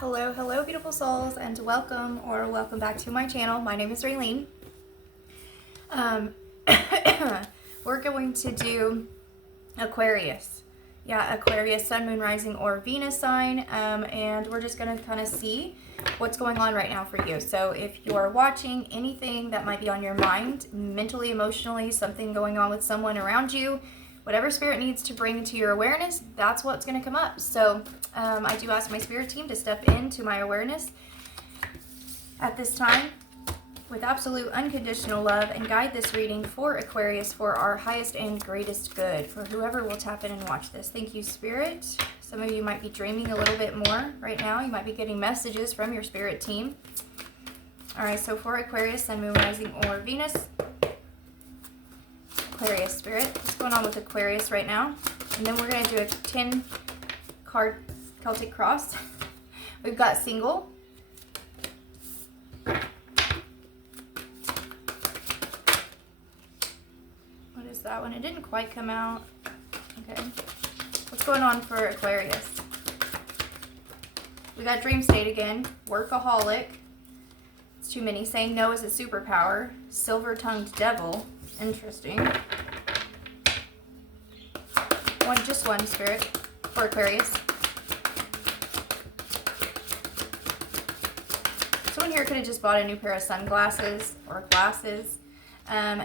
Hello, beautiful souls, and welcome back to my channel. My name is Raylene. We're going to do Aquarius. Yeah, Aquarius, Sun, Moon, Rising, or Venus sign, and we're just going to kind of see what's going on right now for you. So if you're watching anything that might be on your mind, mentally, emotionally, something going on with someone around you, whatever spirit needs to bring to your awareness, that's what's going to come up. So I do ask my spirit team to step into my awareness at this time with absolute unconditional love and guide this reading for Aquarius for our highest and greatest good, for whoever will tap in and watch this. Thank you, Spirit. Some of you might be dreaming a little bit more right now. You might be getting messages from your spirit team. All right, so for Aquarius, Sun, Moon, Rising, or Venus, Aquarius spirit. What's going on with Aquarius right now? And then we're going to do a 10 card Celtic cross. We've got single. What is that one? It didn't quite come out. Okay. What's going on for Aquarius? We got dream state again. Workaholic. It's too many. Saying no is a superpower. Silver-tongued devil. Interesting. Just one spirit for Aquarius. Someone here could have just bought a new pair of sunglasses or glasses.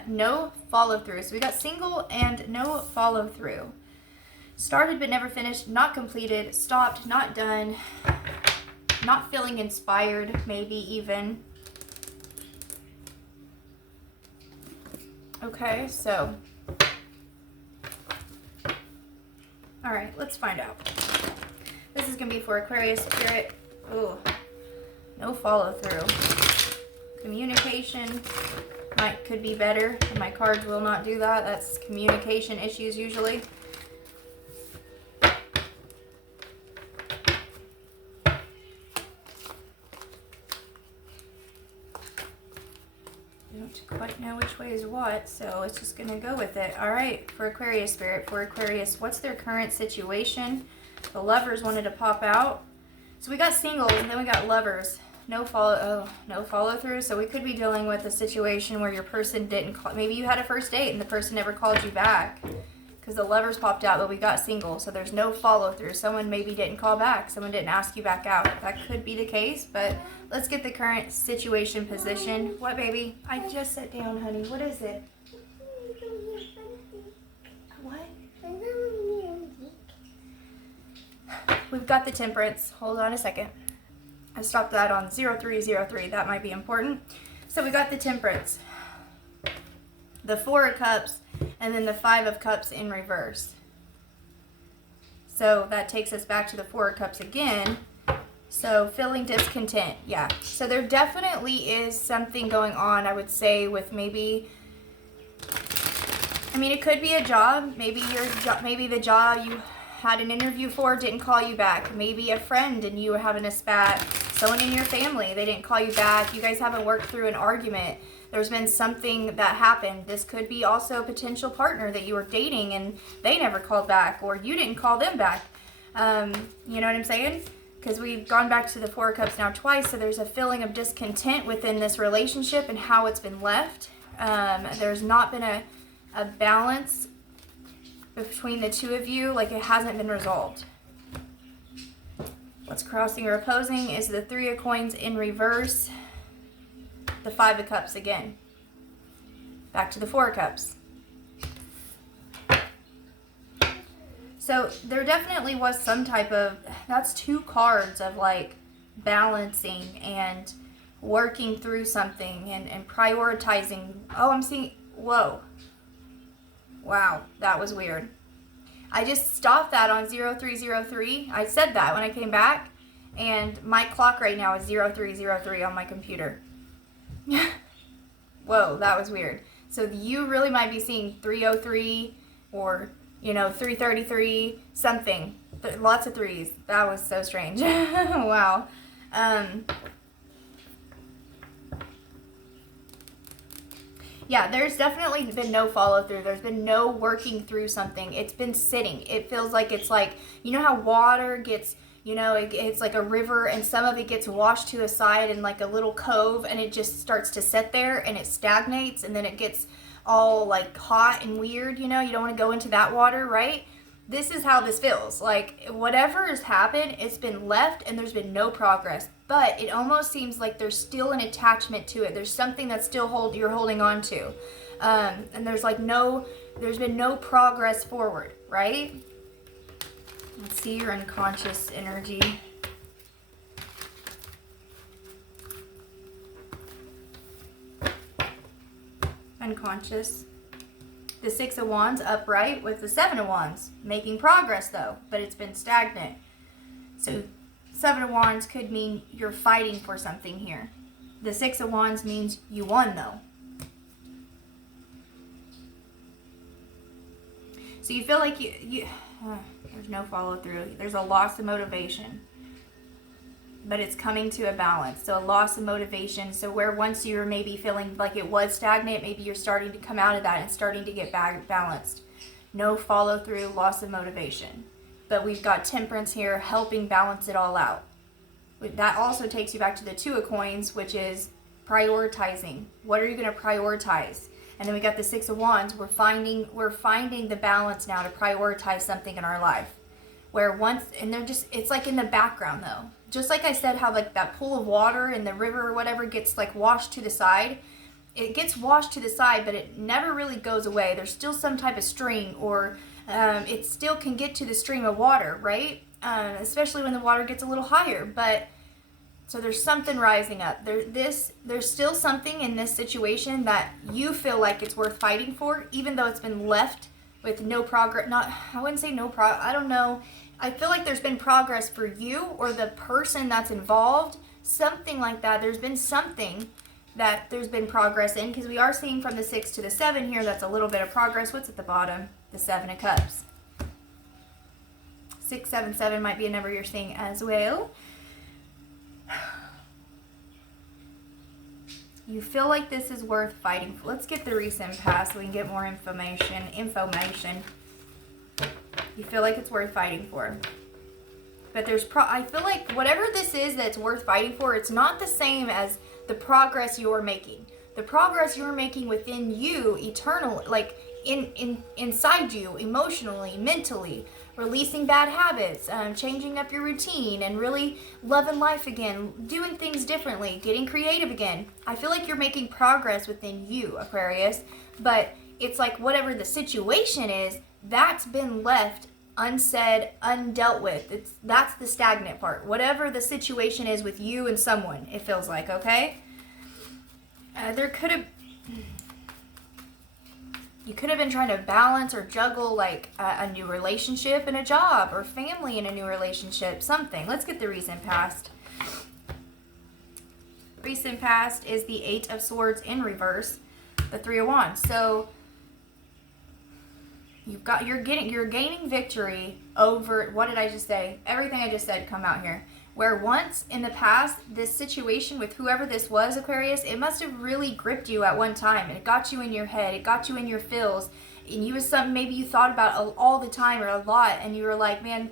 No follow through. So we got single and no follow through. Started but never finished. Not completed. Stopped. Not done. Not feeling inspired. Maybe even. Okay, so. All right, let's find out. This is going to be for Aquarius spirit. Ooh, no follow through. Communication could be better. My cards will not do that. That's communication issues usually. Don't quite know which way is what, so it's just gonna go with it. All right, for Aquarius spirit, for Aquarius, what's their current situation? The lovers wanted to pop out. So we got singles and then we got lovers. No follow through. So we could be dealing with a situation where your person didn't call. Maybe you had a first date and the person never called you back because the lovers popped out, but we got single. So there's no follow through. Someone maybe didn't call back. Someone didn't ask you back out. That could be the case, but let's get the current situation position. What, baby? I just sat down, honey. What is it? What? We've got the temperance. Hold on a second. I stopped that on 0303. That might be important. So we got the temperance, the 4 of cups, and then the 5 of cups in reverse. So that takes us back to the 4 of cups again. So feeling discontent. Yeah. So there definitely is something going on, I would say, with maybe, I mean, it could be a job. Maybe the job you had an interview for didn't call you back. Maybe a friend and you were having a spat. Someone in your family, they didn't call you back. You guys haven't worked through an argument. There's been something that happened. This could be also a potential partner that you were dating and they never called back, or you didn't call them back. You know what I'm saying? Because we've gone back to the 4 of cups now twice, so there's a feeling of discontent within this relationship and how it's been left. There's not been a balance between the two of you, like it hasn't been resolved. What's crossing or opposing is the 3 of coins in reverse, the 5 of cups again. Back to the 4 of cups. So there definitely was some type of, that's 2 cards of like balancing and working through something and prioritizing. Oh, I'm seeing, whoa. Wow, that was weird. I just stopped that on 0303. I said that when I came back, and my clock right now is 0303 on my computer. Whoa, that was weird. So you really might be seeing 303 or, 333, something. Lots of threes. That was so strange. Wow. Yeah, there's definitely been no follow through. There's been no working through something. It's been sitting. It feels like it's like, you know how water gets You know, it's like a river, and some of it gets washed to a side in like a little cove, and it just starts to sit there and it stagnates, and then it gets all like hot and weird. You know, you don't want to go into that water, right? This is how this feels. Like whatever has happened, it's been left and there's been no progress. But it almost seems like there's still an attachment to it. There's something that's still you're holding on to. And there's been no progress forward, right? Let's see your unconscious energy. Unconscious. The Six of Wands upright with the Seven of Wands. Making progress though, but it's been stagnant. So Seven of Wands could mean you're fighting for something here. The Six of Wands means you won though. So you feel like there's no follow through. There's a loss of motivation. But it's coming to a balance. So a loss of motivation. So where once you were maybe feeling like it was stagnant, maybe you're starting to come out of that and starting to get balanced. No follow through, loss of motivation. But we've got Temperance here helping balance it all out. That also takes you back to the Two of Coins, which is prioritizing. What are you going to prioritize? And then we got the Six of Wands. We're finding the balance now to prioritize something in our life. Where once, and they're just, it's like in the background though. Just like I said, how like that pool of water in the river or whatever gets like washed to the side. It gets washed to the side, but it never really goes away. There's still some type of stream, or it still can get to the stream of water, right? Especially when the water gets a little higher. But so there's something rising up. There's still something in this situation that you feel like it's worth fighting for, even though it's been left with no progress. I wouldn't say no progress. I don't know. I feel like there's been progress for you or the person that's involved. Something like that. There's been something that there's been progress in, because we are seeing from the 6 to the 7 here. That's a little bit of progress. What's at the bottom? The 7 of Cups. 677 might be a number you're seeing as well. You feel like this is worth fighting for. Let's get the recent past so we can get more information. You feel like it's worth fighting for. But I feel like whatever this is that's worth fighting for, it's not the same as the progress you're making. The progress you're making within you eternally, like inside you, emotionally, mentally, releasing bad habits, changing up your routine, and really loving life again, doing things differently, getting creative again. I feel like you're making progress within you, Aquarius, but it's like whatever the situation is, that's been left unsaid, undealt with. That's the stagnant part. Whatever the situation is with you and someone, it feels like, okay? You could have been trying to balance or juggle like a new relationship and a job, or family and a new relationship, something. Let's get the recent past. Recent past is the 8 of Swords in reverse, the 3 of Wands. So you're gaining victory over, what did I just say? Everything I just said come out here. Where once in the past, this situation with whoever this was, Aquarius, it must have really gripped you at one time. It got you in your head. It got you in your feels. And you was something maybe you thought about all the time or a lot. And you were like, man,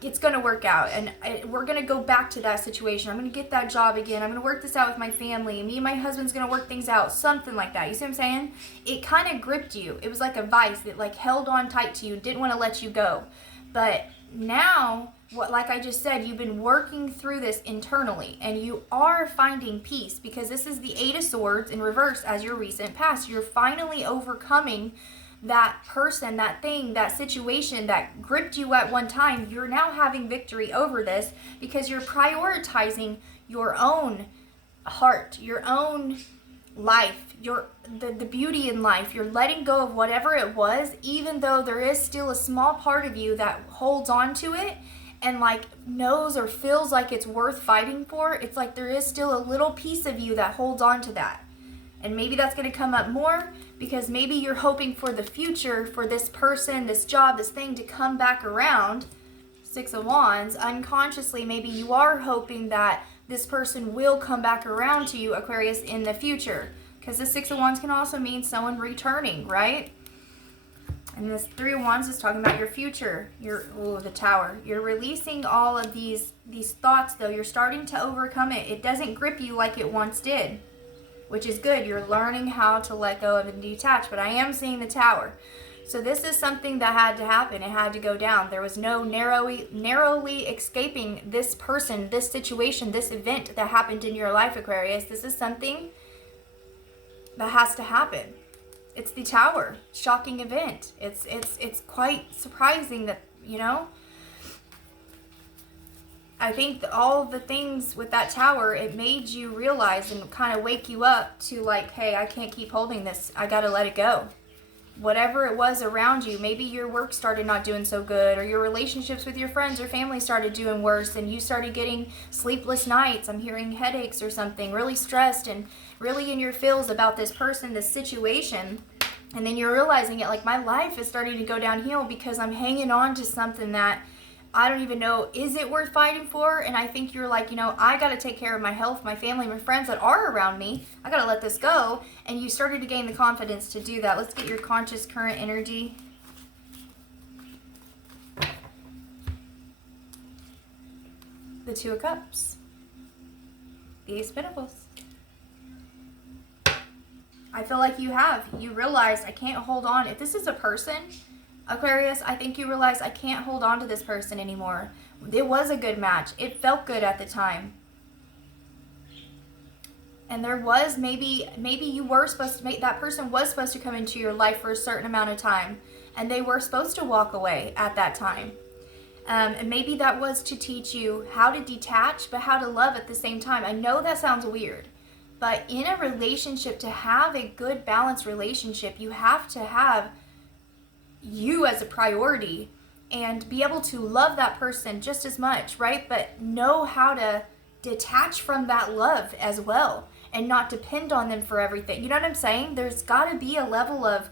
it's going to work out. And we're going to go back to that situation. I'm going to get that job again. I'm going to work this out with my family. Me and my husband's going to work things out. Something like that. You see what I'm saying? It kind of gripped you. It was like a vice that like held on tight to you. Didn't want to let you go. But now, like I just said, you've been working through this internally, and you are finding peace, because this is the 8 of Swords in reverse as your recent past. You're finally overcoming that person, that thing, that situation that gripped you at one time. You're now having victory over this because you're prioritizing your own heart, your own life, the beauty in life. You're letting go of whatever it was, even though there is still a small part of you that holds on to it and like knows or feels like it's worth fighting for. It's like there is still a little piece of you that holds on to that. And maybe that's going to come up more because maybe you're hoping for the future, for this person, this job, this thing to come back around. 6 of Wands. Unconsciously, maybe you are hoping that this person will come back around to you, Aquarius, in the future. Because the 6 of Wands can also mean someone returning, right? And this Three of Wands is talking about your future. The Tower. You're releasing all of these thoughts, though. You're starting to overcome it. It doesn't grip you like it once did, which is good. You're learning how to let go of and detach. But I am seeing the Tower. So this is something that had to happen. It had to go down. There was no narrowly escaping this person, this situation, this event that happened in your life, Aquarius. This is something that has to happen. It's the Tower. Shocking event. It's quite surprising that, I think all the things with that Tower, it made you realize and kind of wake you up to like, hey, I can't keep holding this. I got to let it go. Whatever it was around you, maybe your work started not doing so good, or your relationships with your friends or family started doing worse, and you started getting sleepless nights. I'm hearing headaches or something, really stressed and really in your feels about this person, this situation. And then you're realizing it, like, my life is starting to go downhill because I'm hanging on to something that I don't even know, is it worth fighting for? And I think you're like, I got to take care of my health, my family, my friends that are around me. I got to let this go. And you started to gain the confidence to do that. Let's get your conscious current energy. The Two of Cups. The Ace of Pentacles. I feel like you realize I can't hold on. If this is a person, Aquarius, I think you realize I can't hold on to this person anymore. It was a good match. It felt good at the time. And there was maybe you were supposed to that person was supposed to come into your life for a certain amount of time. And they were supposed to walk away at that time. And maybe that was to teach you how to detach, but how to love at the same time. I know that sounds weird. But in a relationship, to have a good, balanced relationship, you have to have you as a priority and be able to love that person just as much, right? But know how to detach from that love as well and not depend on them for everything. You know what I'm saying? There's got to be a level of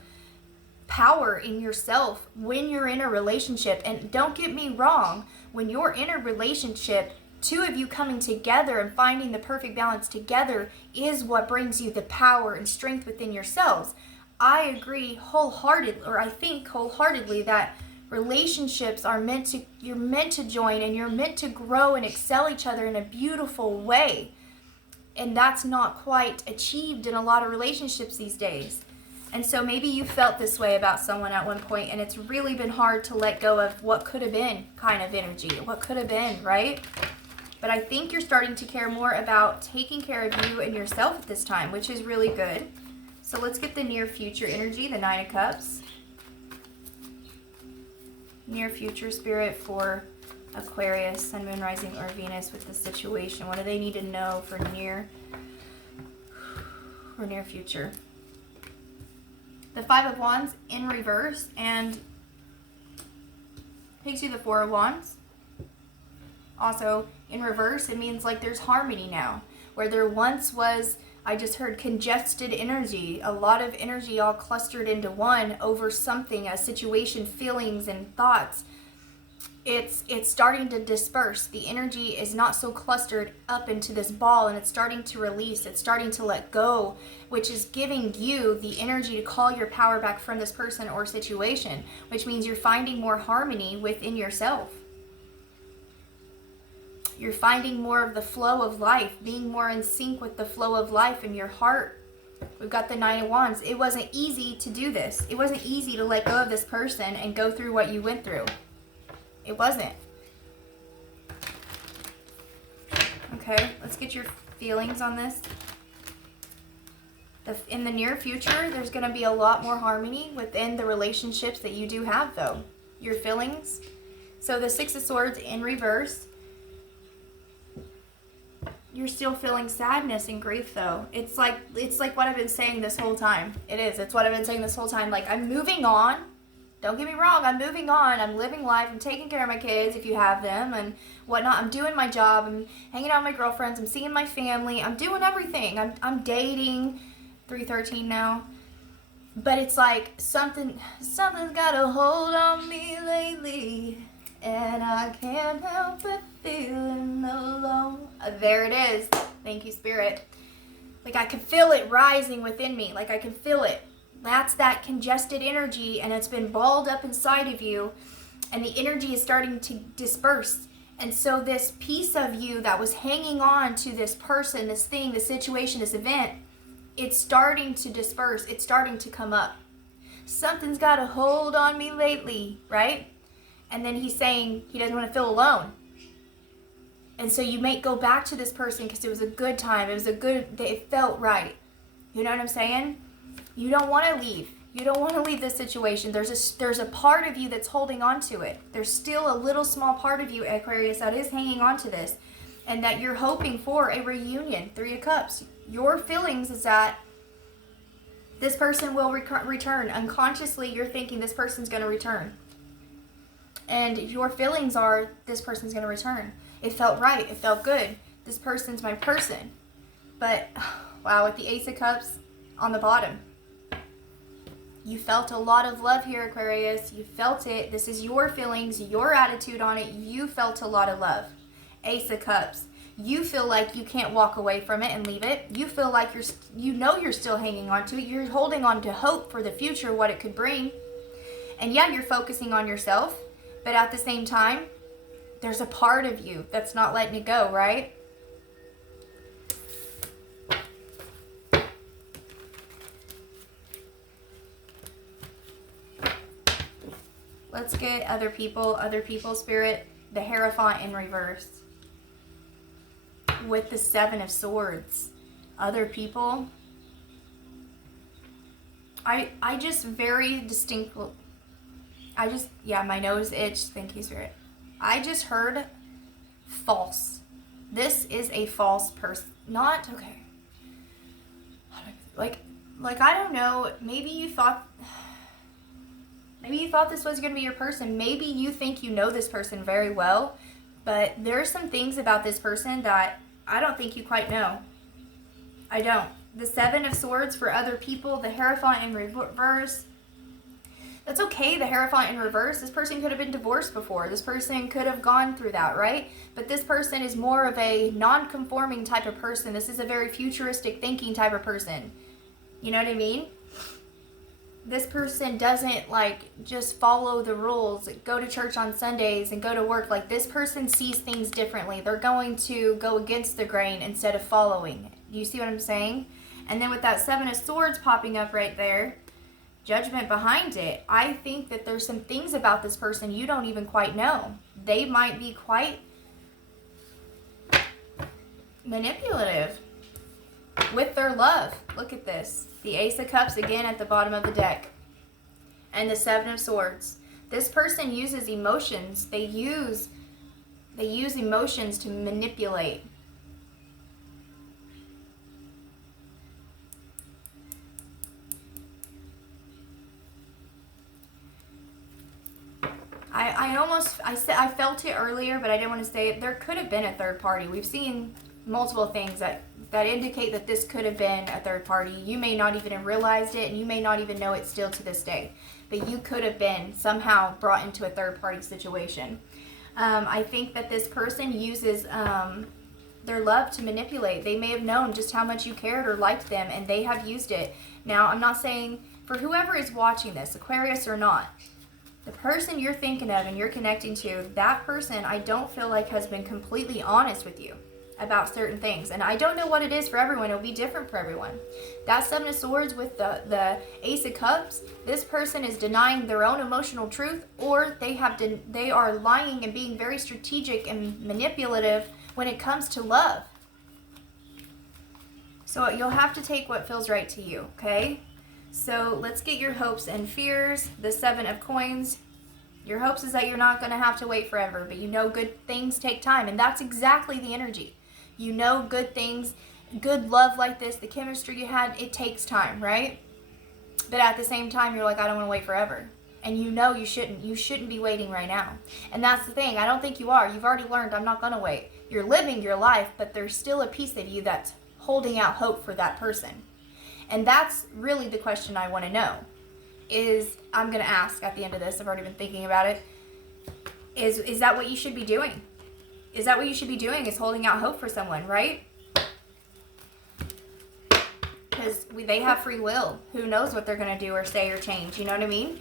power in yourself when you're in a relationship. And don't get me wrong, when you're in a relationship, two of you coming together and finding the perfect balance together is what brings you the power and strength within yourselves. I agree wholeheartedly, or I think wholeheartedly, that relationships are you're meant to join and you're meant to grow and excel each other in a beautiful way. And that's not quite achieved in a lot of relationships these days. And so maybe you felt this way about someone at one point, and it's really been hard to let go of what could have been kind of energy, what could have been, right? But I think you're starting to care more about taking care of you and yourself at this time, which is really good. So let's get the near future energy, the Nine of Cups. Near future spirit for Aquarius, Sun, Moon, Rising, or Venus with the situation. What do they need to know for near future? The Five of Wands in reverse, and takes you the Four of Wands. Also, in reverse, it means like there's harmony now. Where there once was, I just heard, congested energy, a lot of energy all clustered into one over something, a situation, feelings, and thoughts. It's starting to disperse. The energy is not so clustered up into this ball, and it's starting to release. It's starting to let go, which is giving you the energy to call your power back from this person or situation, which means you're finding more harmony within yourself. You're finding more of the flow of life, being more in sync with the flow of life in your heart. We've got the Nine of Wands. It wasn't easy to do this. It wasn't easy to let go of this person and go through what you went through. It wasn't. Okay, let's get your feelings on this. In the near future, there's going to be a lot more harmony within the relationships that you do have, though. Your feelings. So the Six of Swords in reverse. You're still feeling sadness and grief, though. It's like what I've been saying this whole time. It is. It's what I've been saying this whole time. Like, I'm moving on. Don't get me wrong. I'm moving on. I'm living life. I'm taking care of my kids if you have them and whatnot. I'm doing my job. I'm hanging out with my girlfriends. I'm seeing my family. I'm doing everything. I'm dating. 313 now. But it's like something's got a hold on me lately. And I can't help but feeling alone. There it is. Thank you, Spirit. Like, I can feel it rising within me. Like, I can feel it. That's that congested energy, and it's been balled up inside of you, and the energy is starting to disperse. And so this piece of you that was hanging on to this person, this thing, this situation, this event, it's starting to disperse. It's starting to come up. Something's got a hold on me lately, right? And then he's saying he doesn't want to feel alone. And so you may go back to this person because it was a good time. It felt right. You know what I'm saying? You don't want to leave. You don't want to leave this situation. There's a part of you that's holding on to it. There's still a little small part of you, Aquarius, that is hanging on to this. And that you're hoping for a reunion. 3 of Cups. Your feelings is that this person will return. Unconsciously, you're thinking this person's going to return. And your feelings are, this person's going to return. It felt right. It felt good. This person's my person. But, wow, with the Ace of Cups on the bottom. You felt a lot of love here, Aquarius. You felt it. This is your feelings, your attitude on it. You felt a lot of love. Ace of Cups. You feel like you can't walk away from it and leave it. You feel like you're still hanging on to it. You're holding on to hope for the future, what it could bring. And yeah, you're focusing on yourself. But at the same time, there's a part of you that's not letting it go, right? Let's get other people, spirit. The Hierophant in reverse. With the 7 of Swords. Other people. I just very distinctly... my nose itched. Thank you, Spirit. I just heard false. This is a false person. Not, okay. Like, I don't know. Maybe you thought this was going to be your person. Maybe you think you know this person very well. But there's some things about this person that I don't think you quite know. I don't. The 7 of Swords for other people. The Hierophant in reverse. That's okay, the Hierophant in reverse. This person could have been divorced before. This person could have gone through that, right? But this person is more of a non-conforming type of person. This is a very futuristic thinking type of person. You know what I mean? This person doesn't just follow the rules, go to church on Sundays and go to work. This person sees things differently. They're going to go against the grain instead of following. Do you see what I'm saying? And then with that 7 of Swords popping up right there, Judgment behind it. I think that there's some things about this person you don't even quite know. They might be quite manipulative with their love. Look at this. The Ace of Cups again at the bottom of the deck. And the 7 of Swords. This person uses emotions. They use emotions to manipulate. I felt it earlier, but I didn't want to say it. There could have been a third party. We've seen multiple things that indicate that this could have been a third party. You may not even have realized it, and you may not even know it still to this day. But you could have been somehow brought into a third party situation. I think that this person uses their love to manipulate. They may have known just how much you cared or liked them, and they have used it. Now, I'm not saying for whoever is watching this, Aquarius or not, the person you're thinking of and you're connecting to, that person I don't feel like has been completely honest with you about certain things. And I don't know what it is for everyone. It'll be different for everyone. That 7 of Swords with the Ace of Cups, this person is denying their own emotional truth, or they are lying and being very strategic and manipulative when it comes to love. So you'll have to take what feels right to you, okay? So let's get your hopes and fears. The 7 of Coins. Your hopes is that you're not going to have to wait forever, but you know good things take time, and that's exactly the energy. You know good things, good love like this, the chemistry you had, it takes time, right? But at the same time, you're like, I don't want to wait forever. And you know you shouldn't. You shouldn't be waiting right now. And that's the thing. I don't think you are. You've already learned I'm not going to wait. You're living your life, but there's still a piece of you that's holding out hope for that person. And that's really the question I want to know. I'm going to ask at the end of this. I've already been thinking about it. Is that what you should be doing? Is that what you should be doing, is holding out hope for someone, right? because they have free will. Who knows what they're going to do or say or change? You know what I mean?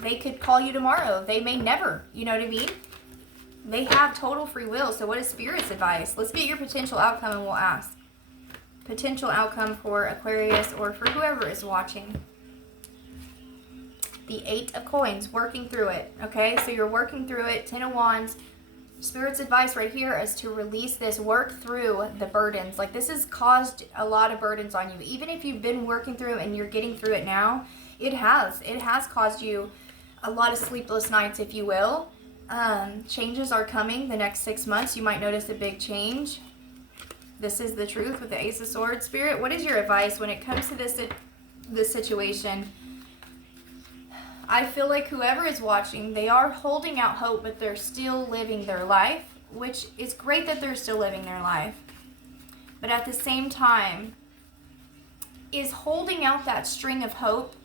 They could call you tomorrow. They may never. You know what I mean? They have total free will. So what is Spirit's advice? Let's get your potential outcome and we'll ask. Potential outcome for Aquarius or for whoever is watching. The 8 of Coins, working through it. Okay, so you're working through it. 10 of Wands. Spirit's advice right here is to release this, work through the burdens. Like, this has caused a lot of burdens on you. Even if you've been working through and you're getting through it now, it has caused you a lot of sleepless nights, if you will. Changes are coming the next 6 months. You might notice a big change. This is the truth with the Ace of Swords. Spirit, what is your advice when it comes to this situation? I feel like whoever is watching, they are holding out hope, but they're still living their life, which is great that they're still living their life. But at the same time, is holding out that string of hope,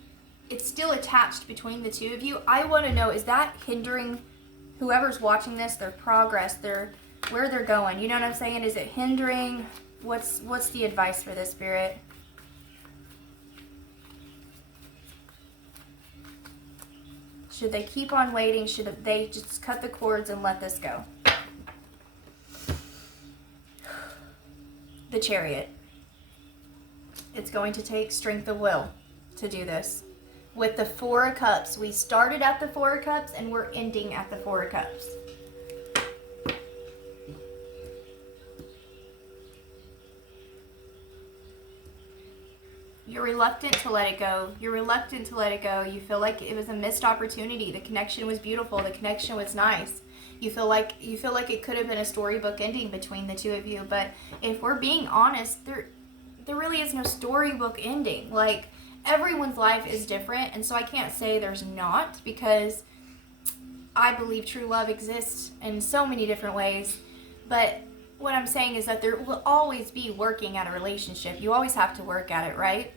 it's still attached between the two of you. I want to know, is that hindering whoever's watching this, their progress, where they're going? You know what I'm saying? Is it hindering? What's the advice for this, Spirit? Should they keep on waiting? Should they just cut the cords and let this go? The Chariot. It's going to take strength of will to do this. With the 4 of Cups, we started at the 4 of Cups and we're ending at the 4 of Cups. You're reluctant to let it go. You're reluctant to let it go. You feel like it was a missed opportunity. The connection was beautiful. The connection was nice. You feel like it could have been a storybook ending between the two of you. But if we're being honest, there really is no storybook ending. Like, everyone's life is different, and so I can't say there's not, because I believe true love exists in so many different ways. But what I'm saying is that there will always be working at a relationship. You always have to work at it, right?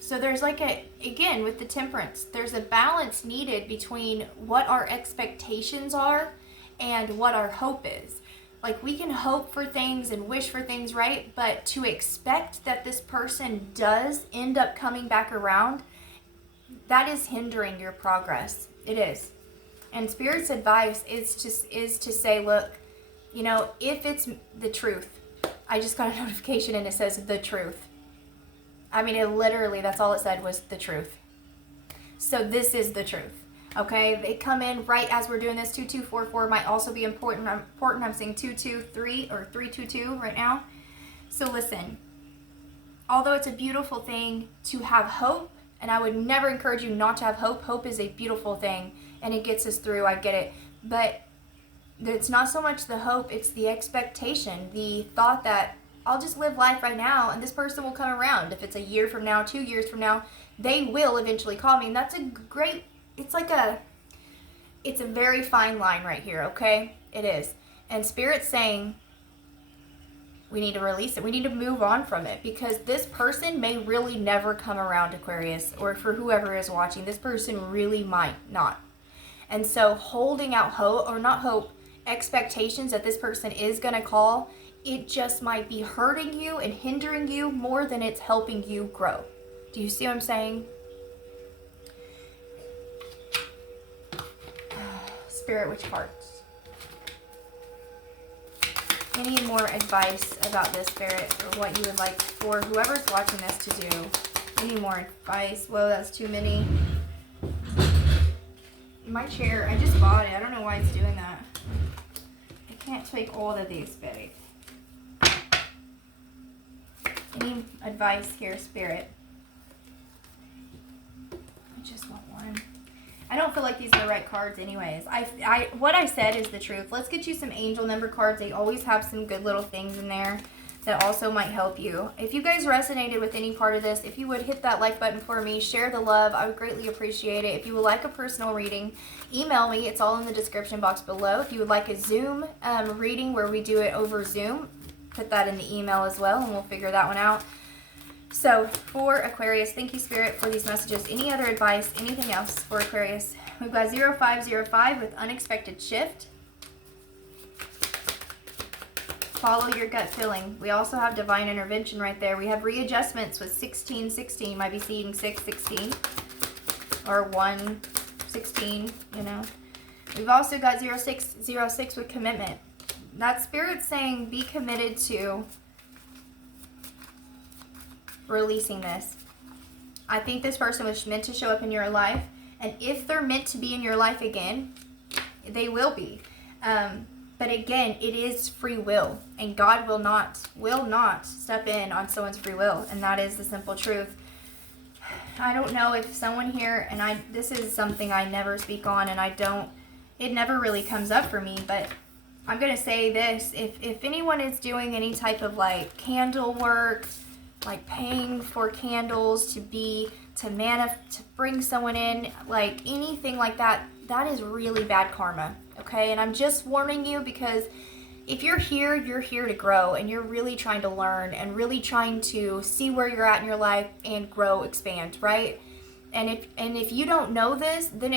So there's again, with the Temperance, there's a balance needed between what our expectations are and what our hope is. Like, we can hope for things and wish for things, right? But to expect that this person does end up coming back around, that is hindering your progress. It is. And Spirit's advice is to say, look, you know, if it's the truth. I just got a notification and it says the truth. I mean, it literally, that's all it said was the truth. So this is the truth. Okay, they come in right as we're doing this. 2244 might also be important. I'm saying 223 or 322 right now. So listen, although it's a beautiful thing to have hope, and I would never encourage you not to have hope. Hope is a beautiful thing, and it gets us through. I get it. But it's not so much the hope, it's the expectation, the thought that I'll just live life right now, and this person will come around. If it's a year from now, 2 years from now, they will eventually call me. And that's a great... It's a very fine line right here, okay? It is. And Spirit's saying we need to release it. We need to move on from it, because this person may really never come around, Aquarius, or for whoever is watching, this person really might not. And so holding out hope, or not hope, expectations that this person is going to call, it just might be hurting you and hindering you more than it's helping you grow. Do you see what I'm saying? Spirit, which cards? Any more advice about this, Spirit, or what you would like for whoever's watching this to do? Any more advice? Whoa, that's too many. My chair, I just bought it. I don't know why it's doing that. I can't take all of these, babe. Any advice here, Spirit? I just want one. I don't feel like these are the right cards anyways. What I said is the truth. Let's get you some angel number cards. They always have some good little things in there that also might help you. If you guys resonated with any part of this, if you would hit that like button for me, share the love, I would greatly appreciate it. If you would like a personal reading, email me. It's all in the description box below. If you would like a Zoom reading where we do it over Zoom, put that in the email as well, and we'll figure that one out. So for Aquarius, thank you, Spirit, for these messages. Any other advice, anything else for Aquarius? We've got 0505 with unexpected shift. Follow your gut feeling. We also have divine intervention right there. We have readjustments with 1616. Might be seeing 616 or 116, you know. We've also got 0606 with commitment. That spirit's saying be committed to releasing this. I think this person was meant to show up in your life, and if they're meant to be in your life again, they will be. But again, it is free will, and God will not step in on someone's free will, and that is the simple truth. I don't know if someone here, and this is something I never speak on, and it never really comes up for me, but I'm going to say this. If anyone is doing any type of like candle work, like paying for candles to bring someone in, like anything like that, that is really bad karma, okay? And I'm just warning you, because if you're here to grow, and you're really trying to learn and really trying to see where you're at in your life and grow, expand, right? And if you don't know this, then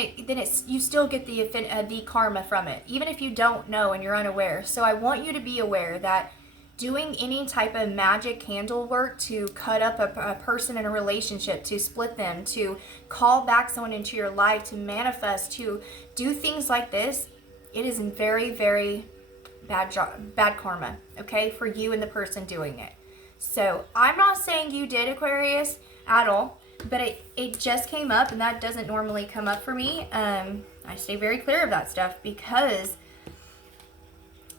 you still get the karma from it, even if you don't know and you're unaware. So I want you to be aware that doing any type of magic candle work to cut up a person in a relationship, to split them, to call back someone into your life, to manifest, to do things like this, it is very, very bad karma, okay, for you and the person doing it. So I'm not saying you did, Aquarius, at all, but it just came up, and that doesn't normally come up for me. I stay very clear of that stuff because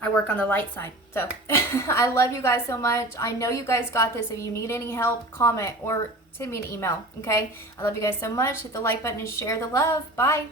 I work on the light side. So I love you guys so much. I know you guys got this. If you need any help, comment or send me an email, okay? I love you guys so much. Hit the like button and share the love. Bye.